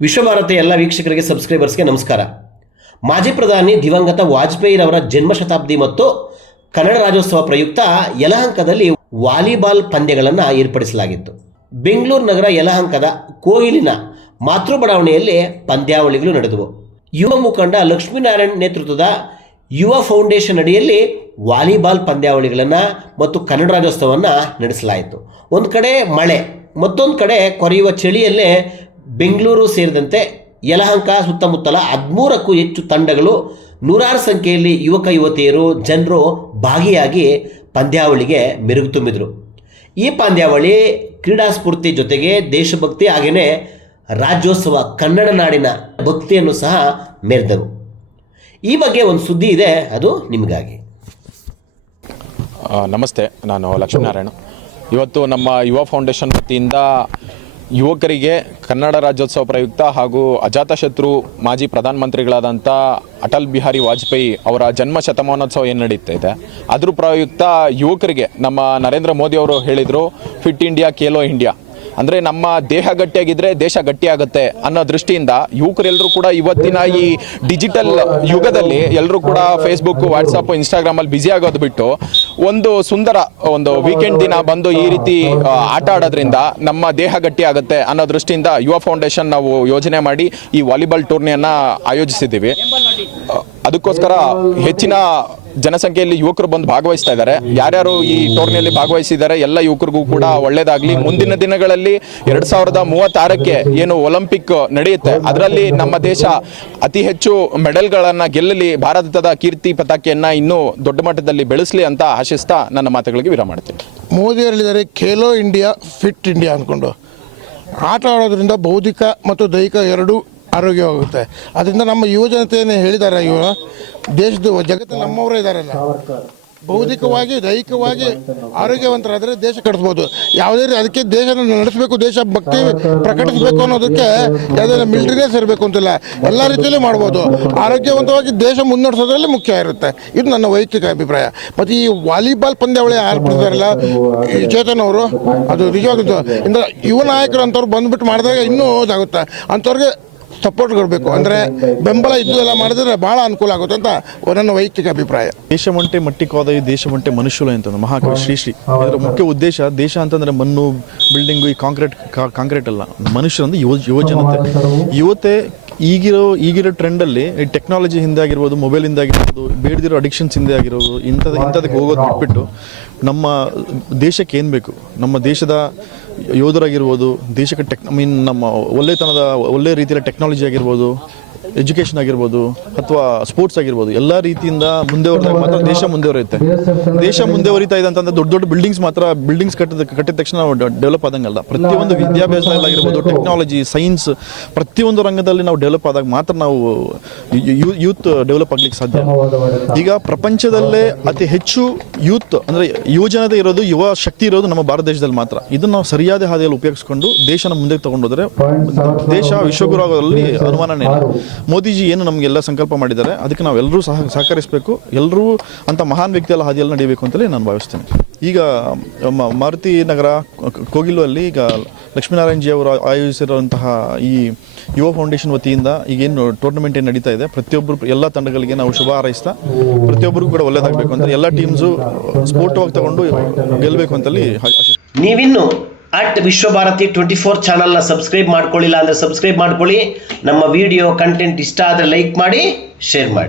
ವಿಶ್ವಭಾರತಿ ಎಲ್ಲ ವೀಕ್ಷಕರಿಗೆ ಸಬ್ಸ್ಕ್ರೈಬರ್ಸ್ಗೆ ನಮಸ್ಕಾರ. ಮಾಜಿ ಪ್ರಧಾನಿ ದಿವಂಗತ ವಾಜಪೇಯಿರವರ ಜನ್ಮ ಶತಾಬ್ದಿ ಮತ್ತು ಕನ್ನಡ ರಾಜ್ಯೋತ್ಸವ ಪ್ರಯುಕ್ತ ಯಲಹಂಕದಲ್ಲಿ ವಾಲಿಬಾಲ್ ಪಂದ್ಯಗಳನ್ನು ಏರ್ಪಡಿಸಲಾಗಿತ್ತು. ಬೆಂಗಳೂರು ನಗರ ಯಲಹಂಕದ ಕೋಯಿಲಿನ ಮಾತೃ ಬಡಾವಣೆಯಲ್ಲಿ ಪಂದ್ಯಾವಳಿಗಳು ನಡೆದವು. ಯುವ ಮುಖಂಡ ಲಕ್ಷ್ಮೀನಾರಾಯಣ್ ನೇತೃತ್ವದ ಯುವ ಫೌಂಡೇಶನ್ ಅಡಿಯಲ್ಲಿ ವಾಲಿಬಾಲ್ ಪಂದ್ಯಾವಳಿಗಳನ್ನು ಮತ್ತು ಕನ್ನಡ ರಾಜ್ಯೋತ್ಸವವನ್ನು ನಡೆಸಲಾಯಿತು. ಒಂದು ಕಡೆ ಮಳೆ, ಮತ್ತೊಂದು ಕಡೆ ಕೊರೆಯುವ ಚಳಿಯಲ್ಲೇ ಬೆಂಗಳೂರು ಸೇರಿದಂತೆ ಯಲಹಂಕ ಸುತ್ತಮುತ್ತಲ 13ಕ್ಕೂ ಹೆಚ್ಚು ತಂಡಗಳು, ನೂರಾರು ಸಂಖ್ಯೆಯಲ್ಲಿ ಯುವಕ ಯುವತಿಯರು ಜನರು ಭಾಗಿಯಾಗಿ ಪಂದ್ಯಾವಳಿಗೆ ಮೆರುಗು ತುಂಬಿದರು. ಈ ಪಂದ್ಯಾವಳಿ ಕ್ರೀಡಾ ಸ್ಫೂರ್ತಿ ಜೊತೆಗೆ ದೇಶಭಕ್ತಿ ಹಾಗೆಯೇ ರಾಜ್ಯೋತ್ಸವ ಕನ್ನಡ ನಾಡಿನ ಭಕ್ತಿಯನ್ನು ಸಹ ಮೆರೆದವು. ಈ ಬಗ್ಗೆ ಒಂದು ಸುದ್ದಿ ಇದೆ, ಅದು ನಿಮಗಾಗಿ. ನಮಸ್ತೆ, ನಾನು ಲಕ್ಷ್ಮೀನಾರಾಯಣ. ಇವತ್ತು ನಮ್ಮ ಯುವ ಫೌಂಡೇಶನ್ ವತಿಯಿಂದ ಯುವಕರಿಗೆ ಕನ್ನಡ ರಾಜ್ಯೋತ್ಸವ ಪ್ರಯುಕ್ತ ಹಾಗೂ ಅಜಾತಶತ್ರು ಮಾಜಿ ಪ್ರಧಾನಮಂತ್ರಿಗಳಾದಂಥ ಅಟಲ್ ಬಿಹಾರಿ ವಾಜಪೇಯಿ ಅವರ ಜನ್ಮ ಶತಮಾನೋತ್ಸವ ಏನು ನಡೀತಾ ಇದೆ, ಅದ್ರ ಪ್ರಯುಕ್ತ ಯುವಕರಿಗೆ ನಮ್ಮ ನರೇಂದ್ರ ಮೋದಿ ಅವರು ಹೇಳಿದರು, ಫಿಟ್ ಇಂಡಿಯಾ ಖೇಲೋ ಇಂಡಿಯಾ. ಅಂದರೆ ನಮ್ಮ ದೇಹ ಗಟ್ಟಿಯಾಗಿದ್ದರೆ ದೇಶ ಗಟ್ಟಿಯಾಗುತ್ತೆ ಅನ್ನೋ ದೃಷ್ಟಿಯಿಂದ ಯುವಕರೆಲ್ಲರೂ ಕೂಡ ಇವತ್ತಿನ ಈ ಡಿಜಿಟಲ್ ಯುಗದಲ್ಲಿ ಎಲ್ಲರೂ ಕೂಡ ಫೇಸ್ಬುಕ್, ವಾಟ್ಸಪ್, ಇನ್ಸ್ಟಾಗ್ರಾಮಲ್ಲಿ ಬ್ಯುಸಿ ಆಗೋದು ಬಿಟ್ಟು ಒಂದು ಸುಂದರ ಒಂದು ವೀಕೆಂಡ್ ದಿನ ಬಂದು ಈ ರೀತಿ ಆಟ ಆಡೋದ್ರಿಂದ ನಮ್ಮ ದೇಹ ಗಟ್ಟಿ ಆಗುತ್ತೆ ಅನ್ನೋ ದೃಷ್ಟಿಯಿಂದ ಯುವ ಫೌಂಡೇಶನ್ ನಾವು ಯೋಜನೆ ಮಾಡಿ ಈ ವಾಲಿಬಾಲ್ ಟೂರ್ನಿಯನ್ನು ಆಯೋಜಿಸಿದ್ದೀವಿ. ಅದಕ್ಕೋಸ್ಕರ ಹೆಚ್ಚಿನ ಜನಸಂಖ್ಯೆಯಲ್ಲಿ ಯುವಕರು ಬಂದು ಭಾಗವಹಿಸ್ತಾ ಇದ್ದಾರೆ. ಯಾರ್ಯಾರು ಈ ಟೂರ್ನಿಯಲ್ಲಿ ಭಾಗವಹಿಸಿದ್ದಾರೆ ಎಲ್ಲ ಯುವಕರಿಗೂ ಕೂಡ ಒಳ್ಳೆಯದಾಗಲಿ. ಮುಂದಿನ ದಿನಗಳಲ್ಲಿ 2036ಕ್ಕೆ ಏನು ಒಲಿಂಪಿಕ್ ನಡೆಯುತ್ತೆ, ಅದರಲ್ಲಿ ನಮ್ಮ ದೇಶ ಅತಿ ಹೆಚ್ಚು ಮೆಡಲ್ಗಳನ್ನು ಗೆಲ್ಲಲಿ, ಭಾರತದ ಕೀರ್ತಿ ಪತಾಕೆಯನ್ನು ಇನ್ನೂ ದೊಡ್ಡ ಮಟ್ಟದಲ್ಲಿ ಬೆಳೆಸಲಿ ಅಂತ ಆಶಿಸ್ತಾ ನನ್ನ ಮಾತುಗಳಿಗೆ ವಿರಾಮ ಮಾಡ್ತೀನಿ. ಮೋದಿ ಹೇಳಿದ್ದಾರೆ ಖೇಲೋ ಇಂಡಿಯಾ ಫಿಟ್ ಇಂಡಿಯಾ ಅಂದ್ಕೊಂಡು. ಆಟ ಆಡೋದ್ರಿಂದ ಬೌದ್ಧಿಕ ಮತ್ತು ದೈಹಿಕ ಎರಡೂ ಆರೋಗ್ಯವಾಗುತ್ತೆ. ಅದರಿಂದ ನಮ್ಮ ಯುವ ಜನತೆಯನ್ನು ಹೇಳಿದ್ದಾರೆ, ಇವರು ದೇಶದ ಜಗತ್ತು ನಮ್ಮವರೇ ಇದ್ದಾರಲ್ಲ, ಬೌದ್ಧಿಕವಾಗಿ ದೈಹಿಕವಾಗಿ ಆರೋಗ್ಯವಂತರಾದರೆ ದೇಶ ಕಟ್ಟಿಸ್ಬೋದು. ಯಾವುದೇ ಅದಕ್ಕೆ ದೇಶನ ನಡೆಸಬೇಕು, ದೇಶ ಭಕ್ತಿ ಪ್ರಕಟಿಸಬೇಕು ಅನ್ನೋದಕ್ಕೆ ಯಾವುದೇ ಮಿಲಿಟರಿನೇ ಸೇರಬೇಕು ಅಂತಿಲ್ಲ, ಎಲ್ಲ ರೀತಿಯಲ್ಲೂ ಮಾಡ್ಬೋದು. ಆರೋಗ್ಯವಂತವಾಗಿ ದೇಶ ಮುನ್ನಡೆಸೋದ್ರಲ್ಲಿ ಮುಖ್ಯ ಇರುತ್ತೆ. ಇದು ನನ್ನ ವೈಯಕ್ತಿಕ ಅಭಿಪ್ರಾಯ. ಮತ್ತು ಈ ವಾಲಿಬಾಲ್ ಪಂದ್ಯಾವಳಿ ಏರ್ಪಡಿಸ್ತಾರಲ್ಲ ಚೇತನ್ ಅವರು, ಅದು ನಿಜವಾಗ್ಲೂ ಇಂದ ಯುವ ನಾಯಕರು ಅಂಥವ್ರು ಬಂದುಬಿಟ್ಟು ಮಾಡಿದಾಗ ಇನ್ನೂ ಇದಾಗುತ್ತೆ. ಅಂಥವ್ರಿಗೆ ಸಪೋರ್ಟ್ ಕೊಡಬೇಕು, ಅಂದರೆ ಬೆಂಬಲ ಇದ್ದು ಎಲ್ಲ ಮಾಡಿದ್ರೆ ಭಾಳ ಅನುಕೂಲ ಆಗುತ್ತೆ ಅಂತ ನನ್ನ ವೈಯಕ್ತಿಕ ಅಭಿಪ್ರಾಯ. ದೇಶವಂಟೆ ಮಟ್ಟಿಕೋದ ಈ ದೇಶವಂಟೆ ಮನುಷ್ಯಲು ಅಂತಂದ್ರೆ ಮಹಾಕವಿ ಶ್ರೀ ಇದರ ಮುಖ್ಯ ಉದ್ದೇಶ, ದೇಶ ಅಂತಂದರೆ ಮಣ್ಣು, ಬಿಲ್ಡಿಂಗು, ಈ ಕಾಂಕ್ರೀಟ್ ಅಲ್ಲ, ಮನುಷ್ಯರಂದ್ರೆ ಯುವ ಜನತೆ. ಯುವತೆ ಈಗಿರೋ ಟ್ರೆಂಡಲ್ಲಿ ಈ ಟೆಕ್ನಾಲಜಿ ಹಿಂದೆ ಆಗಿರ್ಬೋದು, ಮೊಬೈಲ್ ಹಿಂದೆ ಆಗಿರ್ಬೋದು, ಬೇಡದಿರೋ ಅಡಿಕ್ಷನ್ಸ್ ಹಿಂದೆ ಆಗಿರೋದು, ಇಂಥದಕ್ಕೆ ಹೋಗೋದು ಬಿಟ್ಬಿಟ್ಟು ನಮ್ಮ ದೇಶಕ್ಕೆ ಏನು ಬೇಕು, ನಮ್ಮ ದೇಶದ ಯೋಧರಾಗಿರ್ಬೋದು, ದೇಶಕ್ಕೆ ನಮ್ಮ ಒಳ್ಳೆ ರೀತಿಯ ಟೆಕ್ನಾಲಜಿ ಆಗಿರ್ಬೋದು, ಎಜುಕೇಷನ್ ಆಗಿರ್ಬೋದು ಅಥವಾ ಸ್ಪೋರ್ಟ್ಸ್ ಆಗಿರ್ಬೋದು, ಎಲ್ಲ ರೀತಿಯಿಂದ ಮುಂದೆ ಹೊರದಾಗ ಮಾತ್ರ ದೇಶ ಮುಂದೆ ಹೊರೆಯುತ್ತೆ. ದೇಶ ಮುಂದೆ ಹೊರಿತಾ ಇದೆ ಅಂತಂದ್ರೆ ದೊಡ್ಡ ಬಿಲ್ಡಿಂಗ್ಸ್ ಕಟ್ಟಿದ ತಕ್ಷಣ ನಾವು ಡೆವಲಪ್ ಆದಂಗಲ್ಲ. ಪ್ರತಿಯೊಂದು ವಿದ್ಯಾಭ್ಯಾಸದಲ್ಲಾಗಿರ್ಬೋದು, ಟೆಕ್ನಾಲಜಿ, ಸೈನ್ಸ್, ಪ್ರತಿಯೊಂದು ರಂಗದಲ್ಲಿ ನಾವು ಡೆವಲಪ್ ಆದಾಗ ಮಾತ್ರ ನಾವು ಯೂತ್ ಡೆವಲಪ್ ಆಗ್ಲಿಕ್ಕೆ ಸಾಧ್ಯ. ಈಗ ಪ್ರಪಂಚದಲ್ಲೇ ಅತಿ ಹೆಚ್ಚು ಯೂತ್ ಅಂದರೆ ಯುವಜನತೆ ಇರೋದು, ಯುವ ಶಕ್ತಿ ಇರೋದು ನಮ್ಮ ಭಾರತ ದೇಶದಲ್ಲಿ ಮಾತ್ರ. ಇದನ್ನು ನಾವು ಸರಿಯಾದ ಹಾದಿಯಲ್ಲಿ ಉಪಯೋಗಿಸ್ಕೊಂಡು ದೇಶನ ಮುಂದೆ ತಗೊಂಡೋದ್ರೆ ದೇಶ ವಿಶ್ವಗುರು ಆಗೋದ್ರಲ್ಲಿ ಅನುಮಾನನೇ ಇಲ್ಲ. ಮೋದಿಜಿ ಏನು ನಮಗೆಲ್ಲ ಸಂಕಲ್ಪ ಮಾಡಿದ್ದಾರೆ, ಅದಕ್ಕೆ ನಾವೆಲ್ಲರೂ ಸಹಕರಿಸಬೇಕು. ಎಲ್ಲರೂ ಅಂತ ಮಹಾನ್ ವ್ಯಕ್ತಿಯಲ್ಲ ಹಾದಿಯಲ್ಲಿ ನಡೆಯಬೇಕು ಅಂತಲೇ ನಾನು ಭಾವಿಸ್ತೇನೆ. ಈಗ ಮಾರುತಿ ನಗರ ಕೋಗಿಲು ಅಲ್ಲಿ ಈಗ ಲಕ್ಷ್ಮೀನಾರಾಯಣ್ ಜಿ ಅವರು ಆಯೋಜಿಸಿರುವಂತಹ ಈ ಯುವ ಫೌಂಡೇಶನ್ ವತಿಯಿಂದ ಈಗೇನು ಟೂರ್ನಮೆಂಟ್ ಏನು ನಡೀತಾ ಇದೆ, ಪ್ರತಿಯೊಬ್ಬರು ಎಲ್ಲ ತಂಡಗಳಿಗೆ ನಾವು ಶುಭ ಹಾರೈಸ್ತಾ ಪ್ರತಿಯೊಬ್ಬರಿಗೂ ಕೂಡ ಒಳ್ಳೆಯದಾಗಬೇಕು ಅಂದರೆ ಎಲ್ಲ ಟೀಮ್ಸು ಸ್ಪೋರ್ಟಿವಾಗಿ ತಗೊಂಡು ಗೆಲ್ಲಬೇಕು ಅಂತಲ್ಲಿ ಆಶಿಸ್ತೀನಿ. ನೀವಿನ್ನು @ವಿಶ್ವಭಾರತಿ 24 ಚಾನಲ್ನ ಸಬ್ಸ್ಕ್ರೈಬ್ ಮಾಡ್ಕೊಳ್ಳಿಲ್ಲ ಅಂದರೆ ಸಬ್ಸ್ಕ್ರೈಬ್ ಮಾಡ್ಕೊಳ್ಳಿ. ನಮ್ಮ ವಿಡಿಯೋ ಕಂಟೆಂಟ್ ಇಷ್ಟ ಆದರೆ ಲೈಕ್ ಮಾಡಿ, ಶೇರ್ ಮಾಡಿ.